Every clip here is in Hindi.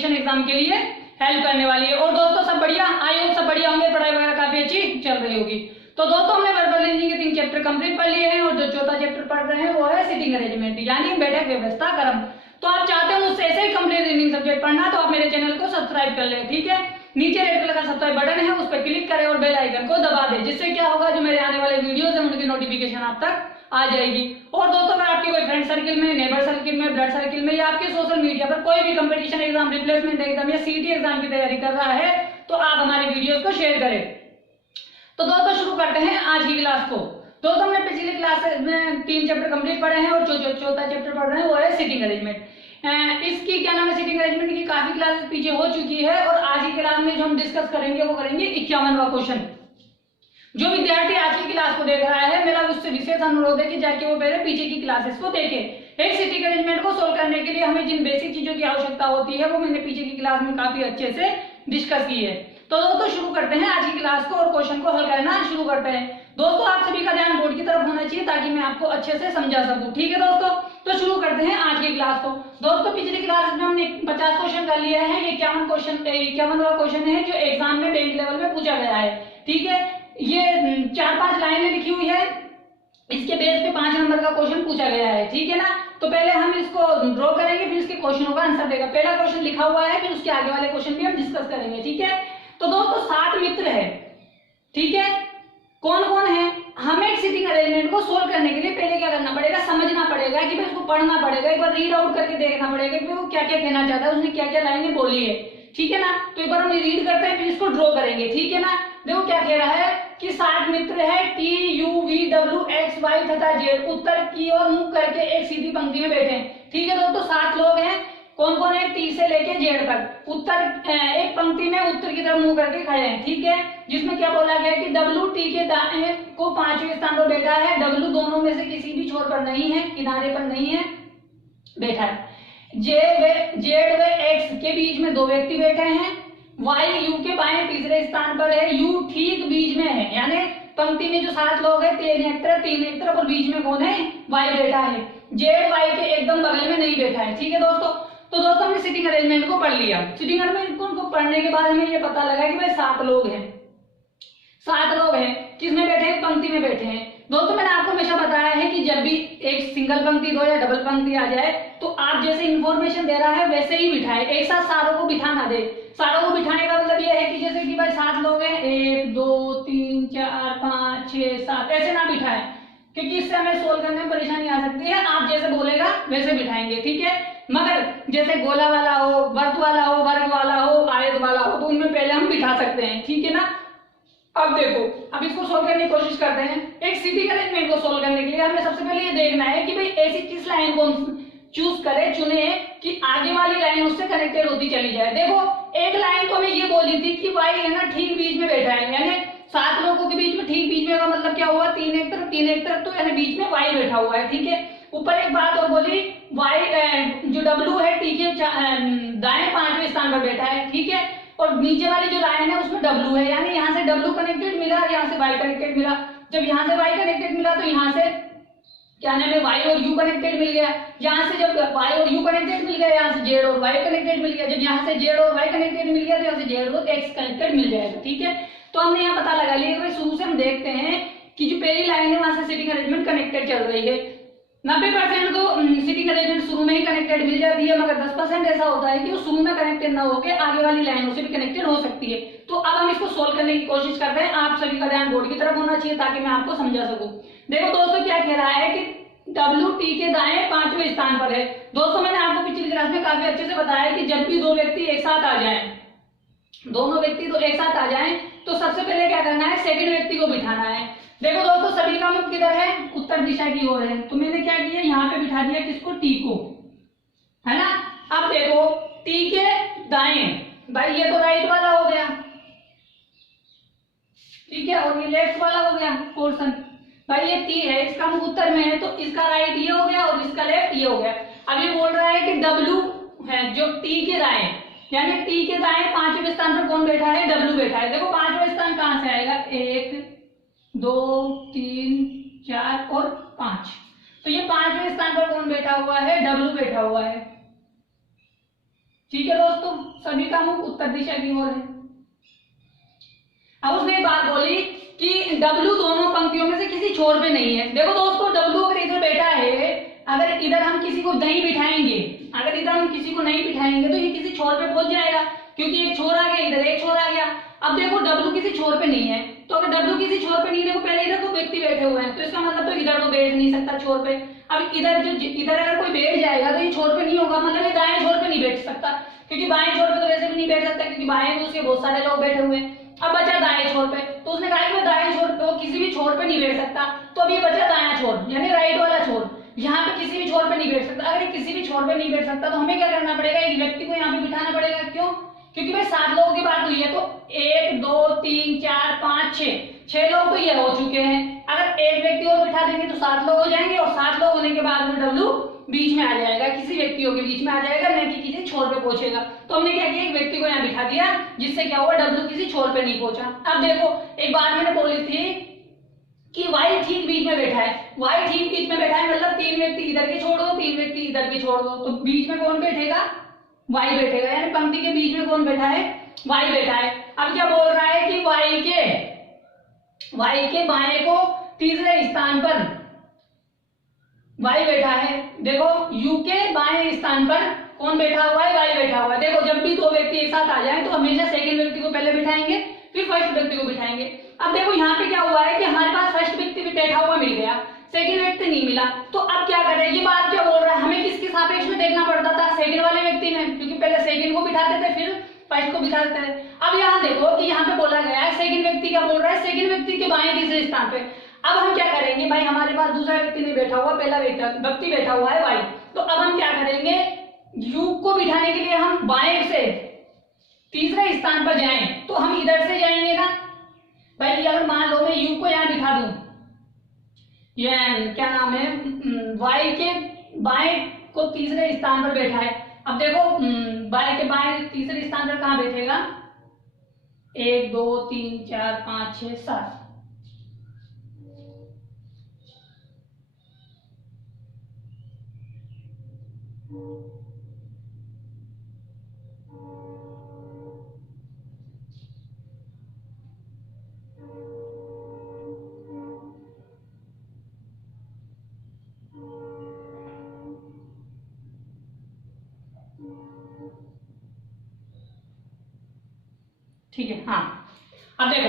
कंपटीशन एग्जाम के लिए हेल्प करने वाली है। और दोस्तों सब बढ़िया, आई होप सब बढ़िया होंगे, पढ़ाई वगैरह काफी अच्छी चल रही होगी। तो दोस्तों हमने वर्बल लैंग्वेज के 3 चैप्टर कंप्लीट पढ़ लिए हैं और जो चौथा चैप्टर पढ़ रहे हैं वो है सिटिंग अरेंजमेंट यानी बैठक व्यवस्था क्रम। तो आप चाहते हो मुझसे ऐसे ही कंप्लीट रीडिंग सब्जेक्ट पढ़ना तो आप मेरे चैनल को सब्सक्राइब कर लें, ठीक है। नीचे रेड कलर का सब्सक्राइब बटन है, उस पर क्लिक करें और बेल आइकन को दबा दें, जिससे क्या होगा जो मेरे आने वाले वीडियोस हैं उनकी नोटिफिकेशन आप तक आ जाएगी। और दोस्तों अगर आपके कोई फ्रेंड सर्किल में, नेबर सर्किल में, ब्लड सर्किल में या आपके सोशल मीडिया पर कोई भी कंपटीशन एग्जाम, रिप्लेसमेंट एग्जाम या सीटी एग्जाम की तैयारी कर रहा है तो आप हमारे वीडियोस को शेयर करें। तो दोस्तों शुरू करते हैं आज की क्लास को। दोस्तों हमने पिछली क्लास में 3 चैप्टर कंप्लीट पढ़े हैं और जो चौथा चैप्टर पढ़ रहे हैं वो है सिटिंग अरेंजमेंट। इसकी क्या नाम है, सिटिंग अरेंजमेंट की काफी क्लासेस पीछे हो चुकी है और आज की क्लास में जो हम डिस्कस करेंगे वो करेंगे 51वां क्वेश्चन। जो विद्यार्थी आज की क्लास को देख रहा है मेरा उससे विशेष अनुरोध है कि जाके वो पहले पीछे की क्लासेस को देखे। एक सिटिंग अरेंजमेंट को सोल्व करने के लिए हमें जिन बेसिक चीजों की आवश्यकता होती है वो मैंने पीछे की क्लास में काफी अच्छे से डिस्कस की है। तो दोस्तों शुरू करते हैं आज की क्लास को और क्वेश्चन को हल करना शुरू करते हैं। दोस्तों आप सभी का ध्यान बोर्ड की तरफ होना चाहिए ताकि मैं आपको अच्छे से समझा सकूं, ठीक है दोस्तों। तो शुरू करते हैं आज की क्लास को। दोस्तों पिछली क्लास में हमने 50 क्वेश्चन कर लिए हैं, 51वां क्वेश्चन है जो एग्जाम में बैंक लेवल में पूछा गया है, ठीक है। ये 4-5 लाइनें लिखी हुई है, इसके बेस पे 5 नंबर का क्वेश्चन पूछा गया है, ठीक है ना। तो पहले हम इसको ड्रॉ करेंगे फिर इसके क्वेश्चनों का आंसर देगा। पहला क्वेश्चन लिखा हुआ है फिर उसके आगे वाले क्वेश्चन भी हम डिस्कस करेंगे, ठीक है। तो दोस्तों 7 मित्र है, ठीक है। कौन कौन है, हमें एक सिटिंग अरेंजमेंट को सोल्व करने के लिए पहले क्या करना पड़ेगा, समझना पड़ेगा कि भाई उसको पढ़ना पड़ेगा, एक बार रीड आउट करके देखना पड़ेगा कि वो क्या क्या कहना चाहता है, उसने क्या क्या लाइनें बोली है, ठीक है ना। तो एक बार हम रीड करते हैं फिर इसको ड्रॉ करेंगे, ठीक है ना। देखो क्या कह रहा है कि 7 मित्र है T U V W X Y तथा Z उत्तर की ओर मुख करके एक सीधी पंक्ति में बैठे हैं, ठीक है दोस्तों। 7 लोग हैं, कौन कौन है, T से लेके Z पर उत्तर एक पंक्ति में उत्तर की तरफ मुंह करके खड़े हैं, ठीक है। जिसमें क्या बोला गया है कि W T के दाएं को 5वें स्थान पर बैठा है, W दोनों में से किसी भी छोर पर नहीं है, किनारे पर नहीं है, बैठा है। Z व X के बीच में 2 व्यक्ति बैठे हैं, Y U के बाएं तीसरे स्थान पर है, U ठीक बीच में है, यानी पंक्ति में जो 7 लोग हैं 3 एक तरफ और बीच में कौन है, Y बैठा है। Z Y के एकदम बगल में नहीं बैठा है, ठीक है दोस्तों। तो दोस्तों हमने सिटिंग अरेंजमेंट को पढ़ लिया। सिटिंग अरेंजमेंट को पढ़ने के बाद हमें ये पता लगा कि भाई 7 लोग हैं, 7 लोग हैं, किसमें बैठे हैं, पंक्ति में बैठे हैं। दोस्तों मैंने आपको हमेशा बताया है कि जब भी एक सिंगल पंक्ति दो या डबल पंक्ति आ जाए तो आप जैसे इंफॉर्मेशन दे रहा है वैसे ही बिठाए, एक साथ सारों को बिठा ना दे। सारों को बिठाने का मतलब ये है कि जैसे कि भाई 7 लोग हैं, 1 2 3 4 5 6 7 ऐसे ना बिठाए, क्योंकि इससे हमें सोल्व करने में परेशानी आ सकती है। आप जैसे बोलेगा वैसे बिठाएंगे, ठीक है। मगर जैसे गोला वाला हो, वर्त वाला हो, वर्ग वाला हो, आयत वाला हो तो उनमें पहले हम बिठा सकते हैं, ठीक है ना। अब देखो, अब इसको सोल्व करने की कोशिश करते हैं। एक सिटिंग अरेंजमेंट को सोल्व करने के लिए हमें सबसे पहले ये देखना है कि भाई ऐसी किस लाइन को चुने कि आगे वाली लाइन उससे कनेक्टेड होती चली जाए। देखो एक लाइन तो हमें ये बोली थी कि वाई है ना ठीक बीच में बैठा है, यानी 7 लोगों के बीच में ठीक बीच में का मतलब क्या हुआ, 3 एक तरफ तो यानी बीच में वाई बैठा हुआ है, ठीक है। ऊपर एक बात और बोली, वाई जो डब्ल्यू है टी के दाएं 5वें स्थान पर बैठा है, ठीक है। और नीचे वाली जो लाइन है उसमें W है, यानी यहाँ से W कनेक्टेड मिला, यहाँ से Y कनेक्टेड मिला। जब यहाँ से Y कनेक्टेड मिला तो यहाँ से क्या नाम है, Y और U कनेक्टेड मिल गया। यहाँ से जब Y और U कनेक्टेड मिल गया, यहाँ से Z और Y कनेक्टेड मिल गया। जब यहाँ से Z और Y कनेक्टेड मिल गया तो यहाँ से Z और X कनेक्टेड मिल जाएगा, ठीक है। तो हमने यहाँ पता लगा लिया। शुरू से हम देखते हैं कि जो पहली लाइन है वहां से सिटिंग अरेंजमेंट कनेक्टेड चल रही है। 90% तो सिटिंग अरेंजमेंट शुरू में ही कनेक्टेड मिल जाती है, मगर 10% ऐसा होता है कि वो शुरू में कनेक्टेड ना होकर आगे वाली लाइनों से भी कनेक्टेड हो सकती है। तो अब हम इसको सोल्व करने की कोशिश करते हैं। आप सभी का ध्यान बोर्ड की तरफ होना चाहिए ताकि मैं आपको समझा सकूं। देखो दोस्तों क्या कह रहा है कि W T के दाएं 5वें स्थान पर है। दोस्तों मैंने आपको पिछली क्लास में काफी अच्छे से बताया कि जब भी 2 व्यक्ति एक साथ आ जाएं, दोनों व्यक्ति तो एक साथ आ जाएं तो सबसे पहले क्या करना है, सेकंड व्यक्ति को बिठाना है। देखो दोस्तों सभी का मुख किधर है, उत्तर दिशा की ओर है। तो मैंने क्या किया, यहाँ पे बिठा दिया किसको, टी को, है ना। अब देखो टी के दाएं, भाई ये तो राइट वाला हो गया, ठीक है, और ये लेफ्ट वाला हो गया पोर्शन। भाई ये टी है, इसका मुख उत्तर में है तो इसका राइट ये हो गया और इसका लेफ्ट ये हो गया। अब ये बोल रहा है कि डब्ल्यू है जो टी के दाएं, यानी टी के दाएं 5वें स्थान पर कौन बैठा है, डब्ल्यू बैठा है। देखो 5वां स्थान कहां से आएगा, 1 2 3 4 और 5। तो ये 5वें स्थान पर कौन बैठा हुआ है, डब्ल्यू बैठा हुआ है, ठीक है दोस्तों, सभी का मुख उत्तर दिशा की ओर है। अब उसने एक बात बोली कि W दोनों पंक्तियों में से किसी छोर पे नहीं है। देखो दोस्तों, W अगर इधर बैठा है, अगर इधर हम किसी को नहीं बिठाएंगे, अगर इधर हम किसी को नहीं बिठाएंगे तो ये किसी छोर पे पहुंच जाएगा, क्योंकि एक छोर आ गया, इधर एक छोर आ गया। अब देखो W किसी छोर पे नहीं है, तो अगर W किसी छोर पे नहीं, देखो पहले इधर तो व्यक्ति बैठे हुए हैं, तो इसका मतलब तो इधर तो बैठ नहीं सकता छोर पे। अब इधर अगर कोई बैठ जाएगा तो ये छोर पे नहीं होगा, मतलब ये दाएं छोर पे नहीं बैठ सकता, क्योंकि बाएं छोर पे तो वैसे भी नहीं बैठ सकता, क्योंकि बाएं तो उसके बहुत सारे लोग बैठे हुए हैं। अब बचा दाएं छोर पे, तो उसने कहा कि मैं दाएं छोर पे, वो किसी भी छोर पे नहीं बैठ सकता, तो अब ये बचा दायां छोर, यानी राइट वाला छोर। यहाँ पे किसी भी छोर पे नहीं बैठ सकता। अगर ये किसी भी छोर पे नहीं बैठ सकता तो हमें क्या करना पड़ेगा, एक व्यक्ति को यहाँ पे बिठाना पड़ेगा। क्यों? क्योंकि भाई 7 लोगों की बात हुई है, तो 1 2 3 4 5 6 लोग तो ये हो चुके हैं। अगर एक व्यक्ति और बिठा देंगे तो 7 लोग हो जाएंगे, और 7 लोग होने के बाद में W बीच में आ जाएगा, किसी व्यक्तियों के बीच में आ जाएगा, न कि किसी छोर पे पहुंचेगा। तो हमने क्या किया, एक व्यक्ति को यहाँ बिठा दिया, जिससे क्या हुआ, W किसी छोर पे नहीं पहुंचा। अब देखो, एक बात मैंने बोली थी कि Y ठीक बीच में बैठा है, Y ठीक बीच में बैठा है, मतलब 3 व्यक्ति इधर के छोड़ दो, 3 व्यक्ति इधर के छोड़ दो, तो बीच में कौन बैठेगा, Y बैठेगा, यानी पंक्ति के बीच में कौन बैठा है, Y बैठा है। अब क्या बोल रहा है कि Y के बाएं को तीसरे स्थान पर Y बैठा है। देखो U के बाएं स्थान पर कौन बैठा हुआ है, Y बैठा हुआ है। देखो, जब भी 2 व्यक्ति एक साथ आ जाए तो हमेशा सेकंड व्यक्ति को पहले बिठाएंगे, फिर फर्स्ट व्यक्ति को बिठाएंगे। अब देखो यहाँ पे क्या हुआ है कि हमारे पास फर्स्ट व्यक्ति भी बैठा हुआ मिल गया, सेकंड व्यक्ति नहीं मिला, तो अब क्या करें, ये बात क्या बोल रहा है, हमें किसके सापेक्ष में देखना पड़ता था, सेकंड वाले व्यक्ति में, क्योंकि पहले सेकंड को बिठाते थे फिर फर्स्ट को बिठाते थे। अब यहाँ देखो कि यहाँ पे बोला गया है, सेकंड व्यक्ति क्या बोल रहा है, सेकंड व्यक्ति के बाएं तीसरे स्थान पे। अब हम क्या करेंगे, भाई हमारे पास दूसरा व्यक्ति नहीं बैठा हुआ, पहला व्यक्ति बैठा हुआ है Y, तो अब हम क्या करेंगे, U को बिठाने के लिए हम बाएं से तीसरे स्थान पर जाएं, तो हम इधर से जाएंगे ना भाई। अगर मान लो मैं U को यहाँ बिठा दूं, ये क्या नाम है, Y के बाएं को तीसरे स्थान पर बैठा है। अब देखो, Y के बाएं तीसरे स्थान पर कहाँ बैठेगा, 1 2 3 4 5 6 7, ठीक है। हाँ, अब देखो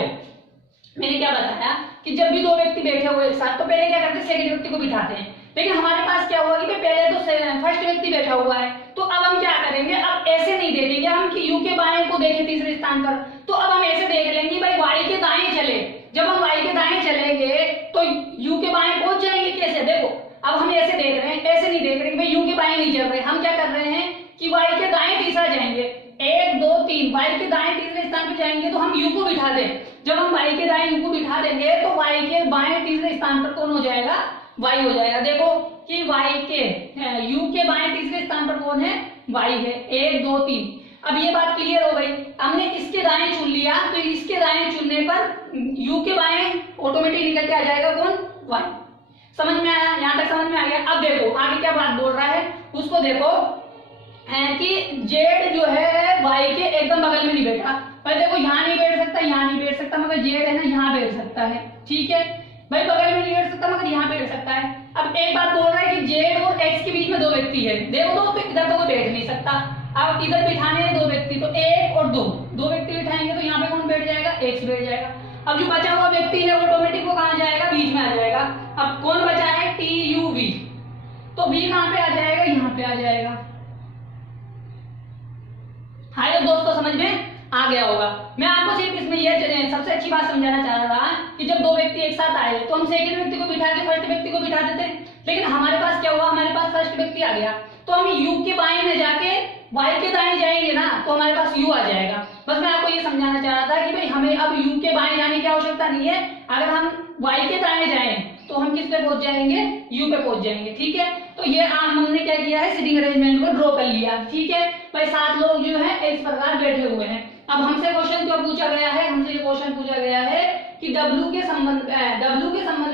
मैंने क्या बताया कि जब भी 2 व्यक्ति बैठे हुए एक साथ, तो पहले क्या करते हैं, सेकंड व्यक्ति को बिठाते हैं। लेकिन हमारे पास क्या हुआ कि पहले तो फर्स्ट व्यक्ति बैठा हुआ है, तो अब हम क्या करेंगे, अब ऐसे नहीं देखेंगे हम कि U के बाएं को देखें तीसरे स्थान पर, तो अब हम ऐसे देख लेंगे भाई Y के दाएं चले। जब हम Y के दाएं चलेंगे तो U के बाएं पहुंच जाएंगे। कैसे, देखो अब हम ऐसे देख रहे हैं, ऐसे नहीं देख रहे कि भाई U के बाएं नहीं चल रहे, हम क्या कर रहे हैं कि Y के दाएं तीसरा जाएंगे, 1 2 3, Y के दाएं तीसरे स्थान पर जाएंगे तो हम U को बिठा दें। जब हम Y के दाएं U को बिठा देंगे तो Y के बाएं तीसरे स्थान पर कौन हो जाएगा, Y हो जाएगा। देखो कि Y के U के बाएं तीसरे स्थान पर कौन है, Y है, 1 2 3। अब ये बात क्लियर हो गई, हमने इसके दाएं चुन लिया, तो इसके दाएं चुनने पर U के बाएं ऑटोमेटिक निकल के आ जाएगा कौन, Y। समझ में आया, यहाँ तक समझ में आ गया। अब देखो आगे क्या बात बोल रहा है, उसको देखो है कि Z जो है Y के एकदम बगल में नहीं बैठा। भाई देखो यहाँ नहीं बैठ सकता, यहाँ नहीं बैठ सकता, मगर Z है ना यहाँ बैठ सकता है। ठीक है भाई, बगल में नहीं बैठ सकता मगर यहाँ बैठ सकता है। अब एक बात बोल रहा है कि Z और X के बीच में 2 व्यक्ति है। देखो दोस्तों, इधर तो कोई बैठ नहीं सकता, अब इधर बिठाने हैं 2 व्यक्ति, तो 1 और 2 व्यक्ति बिठाएंगे तो यहाँ पे कौन बैठ जाएगा, X बैठ जाएगा। अब जो बचा हुआ व्यक्ति है ऑटोमेटिक वो कहाँ जाएगा, बीच में आ जाएगा। अब कौन बचा है, TUV, तो V कहाँ पे आ जाएगा, यहाँ पे आ जाएगा। हाँ दोस्तों, समझ में आ गया होगा। मैं आपको सिर्फ इसमें यह सबसे अच्छी बात समझाना चाह रहा था कि जब 2 व्यक्ति एक साथ आए तो हम सेकंड व्यक्ति को बिठा के फर्स्ट व्यक्ति को बिठा देते, लेकिन हमारे पास क्या हुआ, हमारे पास फर्स्ट व्यक्ति आ गया, तो हम U के बाएं में जाके Y के दाएं जाएंगे ना, तो हमारे पास U आ जाएगा। बस मैं आपको ये समझाना चाह रहा था कि भाई हमें अब U के बाएं जाने की आवश्यकता नहीं है। अगर हम Y के दाएं जाएं तो हम किस पे पहुंच जाएंगे, U पे पहुंच जाएंगे। ठीक है, तो ये हमने क्या किया है, सीटिंग अरेंजमेंट को ड्रॉ कर लिया। ठीक है भाई, 7 लोग जो है इस प्रकार बैठे हुए हैं। अब हमसे क्वेश्चन क्या पूछा गया है, हमसे ये क्वेश्चन पूछा गया है कि W के संबंध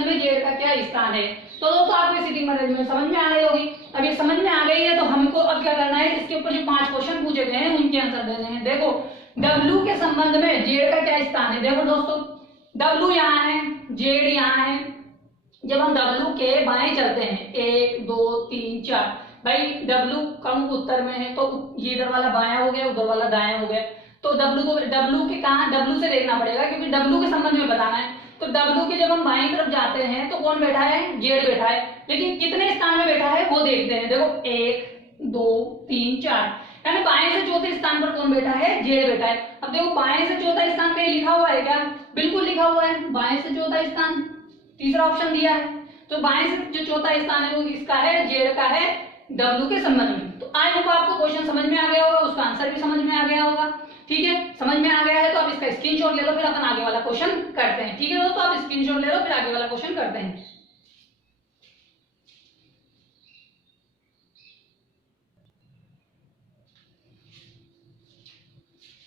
में Z का क्या स्थान है। तो दोस्तों आपको सीटिंग अरेंजमेंट समझ में आ गई होगी। अब ये समझ में आ गई है तो हमको अब क्या करना है, इसके ऊपर जो 5 क्वेश्चन पूछे गए हैं उनके आंसर देने हैं। देखो W के संबंध में Z का क्या स्थान है। देखो दोस्तों W यहाँ है, Z यहाँ है। जब हम W के बाएं चलते हैं 1 2 3 4, भाई W क्रम उत्तर में है तो ये इधर वाला बायां हो गया, उधर वाला दायां हो गया। तो W के कहाँ, W से देखना पड़ेगा क्योंकि W के संबंध में बताना है। तो W के जब हम बाईं तरफ जाते हैं तो कौन बैठा है, Z बैठा है। लेकिन कितने स्थान में बैठा है वो देखते हैं। देखो 1 2 3 4, यानी बाएं से चौथे स्थान पर कौन बैठा है, Z बैठा है। अब देखो बाएं से चौथा स्थान कहीं लिखा हुआ है क्या, बिल्कुल लिखा हुआ है, बाएं से चौथा स्थान तीसरा ऑप्शन दिया है। तो बाएं से जो चौथा स्थान है वो किसका है, Z का है, W के संबंध में। तो आई होप आपको क्वेश्चन समझ में आ गया होगा, उसका आंसर भी समझ में आ गया होगा। ठीक है, समझ में आ गया है तो आप इसका स्क्रीनशॉट ले लो, फिर अपन आगे वाला क्वेश्चन करते हैं। ठीक है दोस्तों, आप स्क्रीनशॉट ले लो, फिर आगे वाला क्वेश्चन करते हैं।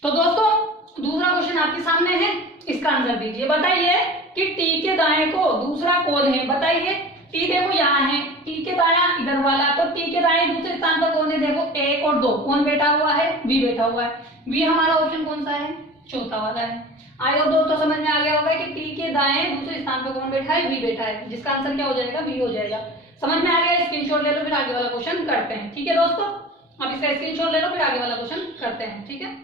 तो दोस्तों दूसरा क्वेश्चन आपके सामने है, इसका आंसर दीजिए। बताइए कि T के दाएं को दूसरा कौन है। बताइए T देखो यहाँ है, T के दाया इधर वाला, तो T के दाएं दूसरे स्थान पर कौन है। देखो 1 और 2 कौन बैठा हुआ है, V बैठा हुआ है। V हमारा ऑप्शन कौन सा है, चौथा वाला है। आई और दोस्तों समझ में आ गया होगा कि T के दाएं दूसरे स्थान पर कौन बैठा है, V बैठा है, जिसका आंसर क्या हो जाएगा, V हो जाएगा। समझ में आ गया, स्क्रीनशॉट ले लो, फिर आगे वाला क्वेश्चन करते हैं। ठीक है दोस्तों, अब इसका स्क्रीनशॉट ले लो, फिर आगे वाला क्वेश्चन करते हैं। ठीक है,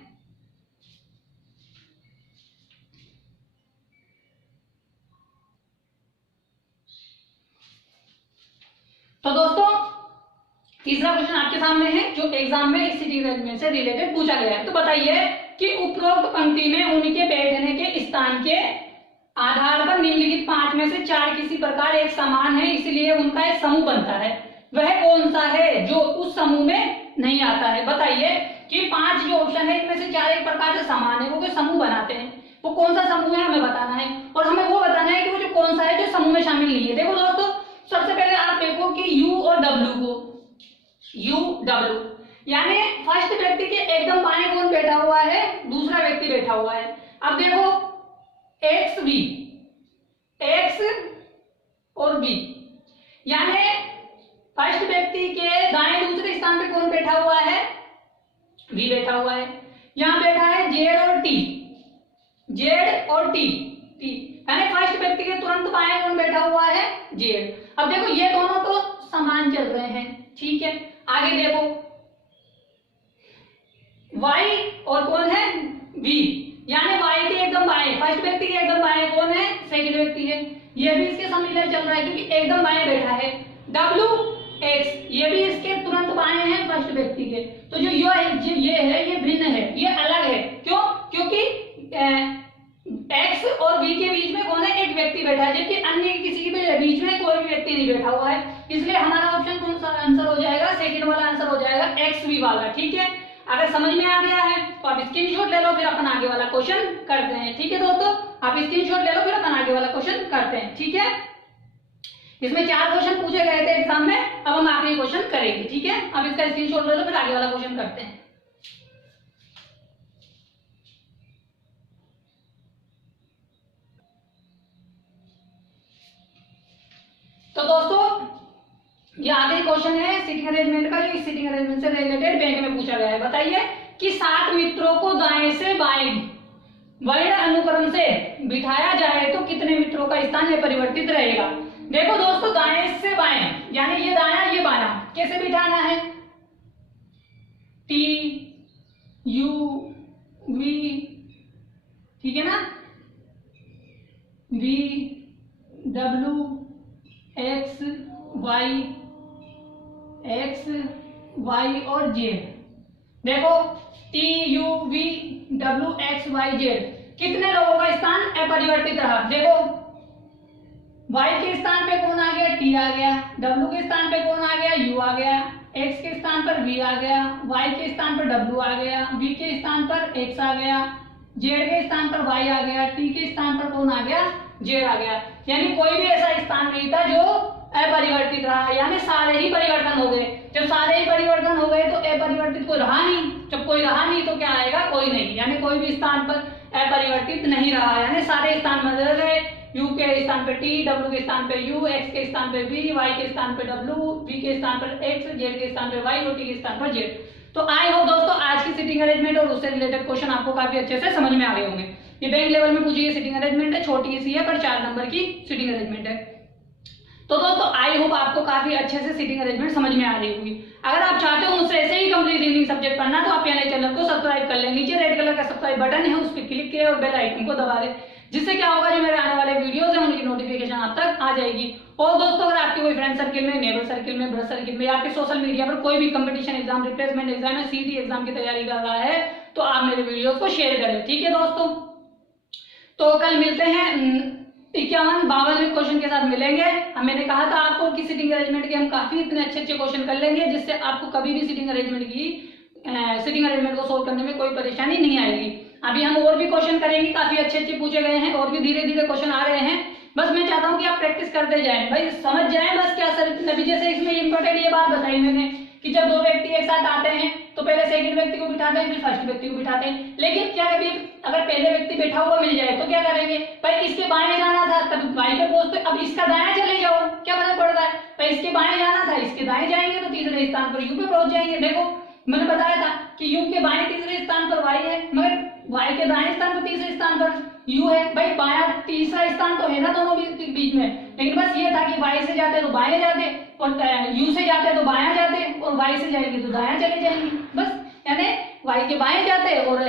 तो दोस्तों तीसरा क्वेश्चन आपके सामने है जो एग्जाम में इस सीटिंग अरेंजमेंट से रिलेटेड पूछा गया है। तो बताइए कि उपरोक्त पंक्ति में उनके बैठने के स्थान के आधार पर निम्नलिखित 5 में से 4 किसी प्रकार एक समान है, इसलिए उनका एक समूह बनता है। वह कौन सा है जो उस समूह में नहीं आता है। बताइए कि 5 जो ऑप्शन है इनमें से 4 एक प्रकार से समान है, वो कोई समूह बनाते हैं। वो कौन सा समूह है हमें बताना है, और हमें वो बताना है कि वो जो कौन सा है जो समूह में शामिल नहीं है। देखो दोस्तों सबसे पहले आप देखो कि U और W को, U W यानी फर्स्ट व्यक्ति के एकदम बाएं कौन बैठा हुआ है, दूसरा व्यक्ति बैठा हुआ है। अब देखो X V, X और V, यानी फर्स्ट व्यक्ति के दाएं दूसरे स्थान पे कौन बैठा हुआ है, V बैठा हुआ है। यहां बैठा है Z और T, Z और T, यानी फर्स्ट व्यक्ति के तुरंत बाएं कौन बैठा हुआ है, Z। अब देखो ये दोनों तो समान चल रहे हैं, ठीक है। आगे देखो Y और कौन है, V, यानी Y के एकदम बाएं, फर्स्ट व्यक्ति के एकदम बाएं कौन है, सेकंड व्यक्ति है। ये भी इसके समिलर चल रहा है क्योंकि एकदम बाएं बैठा है। W X, ये भी इसके तुरंत बाएं हैं फर्स्ट व्यक्ति के। तो जो ये है ये भिन्न है, ये अलग है। क्यों, क्योंकि X और V के बीच में कौन है, एक व्यक्ति बैठा है, जबकि अन्य किसी के बीच में कोई भी व्यक्ति नहीं बैठा हुआ है। इसलिए हमारा ऑप्शन कौन सा आंसर हो जाएगा, सेकंड वाला आंसर हो जाएगा, XV वाला। ठीक है, अगर समझ में आ गया है तो आप स्क्रीनशॉट ले लो, फिर अपन आगे वाला क्वेश्चन करते हैं। ठीक है दोस्तों, आप स्क्रीनशॉट ले लो, फिर अपन आगे वाला क्वेश्चन करते हैं। ठीक है, इसमें 4 क्वेश्चन पूछे गए थे एग्जाम में, अब हम आखिरी क्वेश्चन करेंगे। ठीक है, अब इसका स्क्रीनशॉट ले लो, फिर आगे वाला क्वेश्चन करते हैं। तो दोस्तों ये आखिरी क्वेश्चन है सीटिंग अरेंजमेंट का, जो इस सीटिंग अरेंजमेंट से रिलेटेड बैंक में पूछा गया है। बताइए कि 7 मित्रों को दाएं से बाएं वर्ण अनुक्रम से बिठाया जाए तो कितने मित्रों का स्थान अपरिवर्तित रहेगा। देखो दोस्तों दाएं से बाएं यानी ये दाया ये बाया, कैसे बिठाना है, T U V, ठीक है ना, V W X Y, X Y और Z। देखो T U V W X Y Z, कितने लोगों का स्थान अपरिवर्तित रहा। देखो Y के स्थान पे कौन आ गया, T आ गया, W के स्थान पे कौन आ गया, U आ गया, X के स्थान पर V आ गया, Y के स्थान पर W आ गया, V के स्थान पर X आ गया, Z के स्थान पर Y आ गया, T के स्थान पर कौन आ गया, Z आ गया। यानी कोई भी ऐसा स्थान नहीं था जो अपरिवर्तित रहा, यानी सारे ही परिवर्तन हो गए। जब सारे ही परिवर्तन हो गए तो अपरिवर्तित कोई रहा नहीं, जब कोई रहा नहीं तो क्या आएगा, कोई नहीं, यानी कोई भी स्थान पर अपरिवर्तित नहीं रहा, यानी सारे स्थान बदल गए स्थान पे टी, डब्ल्यू के स्थान पे यू, एक्स के स्थान पे वी, वाई के स्थान पे डब्ल्यू, वी के स्थान पर एक्स, जेड के स्थान पे वाई और टी के स्थान पर जेड। तो आई होप दोस्तों आज की सीटिंग अरेंजमेंट और उससे रिलेटेड क्वेश्चन आपको काफी अच्छे से समझ में आ गए होंगे। ये बैंक लेवल में पूछी गई सीटिंग अरेंजमेंट है, छोटी सी है पर 4 नंबर की सीटिंग अरेंजमेंट है। तो दोस्तों आई होप आपको काफी अच्छे से सीटिंग अरेंजमेंट समझ में आ रही होगी। अगर आप चाहते हो मुझसे ऐसे ही कंप्लीट रीजनिंग सब्जेक्ट पढ़ना तो आप यानी चैनल को सब्सक्राइब कर लें, नीचे रेड कलर का सब्सक्राइब बटन है उस पर क्लिक करें और बेल आइकन को दबा दें, जिससे क्या होगा जो मेरे आने वाले वीडियोस हैं उनकी नोटिफिकेशन आप तक आ जाएगी। और दोस्तों अगर आपके कोई फ्रेंड सर्किल में, नेबर सर्किल में, ब्रदर सर्किल में या आपके सोशल मीडिया पर कोई भी कंपटीशन एग्जाम, रिप्लेसमेंट एग्जाम या सीटी एग्जाम की तैयारी कर रहा है तो आप मेरे वीडियोस को शेयर करें, ठीक है दोस्तों। तो कल मिलते हैं 51-52 क्वेश्चन के साथ मिलेंगे। मैंने कहा था आपको कि सीटिंग अरेंजमेंट के हम काफी इतने अच्छे क्वेश्चन कर लेंगे जिससे आपको कभी भी सीटिंग अरेंजमेंट को सोल्व करने में कोई परेशानी नहीं आएगी। अभी हम और भी क्वेश्चन करेंगे, काफी अच्छे पूछे गए हैं और भी धीरे धीरे क्वेश्चन आ रहे हैं। बस मैं चाहता हूँ कि आप प्रैक्टिस करते जाएं, भाई समझ जाएं बस क्या सर। अभी जैसे इसमें इंपॉर्टेंट ये बात बताई मैंने कि जब 2 व्यक्ति एक साथ आते हैं तो पहले सेकंड व्यक्ति को बिठाते हैं फिर फर्स्ट व्यक्ति को बिठाते हैं, लेकिन क्या कभी अगर पहले व्यक्ति बैठा हुआ मिल जाए तो क्या करेंगे, भाई इसके बाएं जाना था तब बाएं पे पहुंचते, अब इसका दाएं चले जाओ क्या फर्क पड़ता है, भाई इसके बाएं जाना था इसके दाएं जाएंगे तो तीसरे स्थान पर यू पे पहुंच जाएंगे। देखो मैंने बताया था कि यू के बाएं तीसरे स्थान पर वाई है मगर वाई के दाएं स्थान पर तीसरे स्थान पर यू है। भाई बायां तीसरा स्थान तो है ना दोनों बीच में, लेकिन बस ये था कि वाई से जाते तो बाएं जाते और यू से जाते तो बायां जाते और वाई से जाएंगे तो दायां चले जाएंगे। बस यानी वाई के बाएं जाते और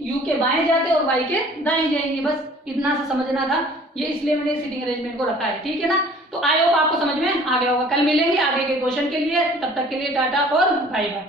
यू के बाएं जाते और वाई के दाएं जाएंगे, बस इतना सा समझना था। ये इसलिए मैंने सीटिंग अरेंजमेंट को रखा है, ठीक है ना। तो आई होप आपको समझ में आ गया होगा। कल मिलेंगे आगे के क्वेश्चन के लिए, तब तक के लिए टाटा और बाय बाय।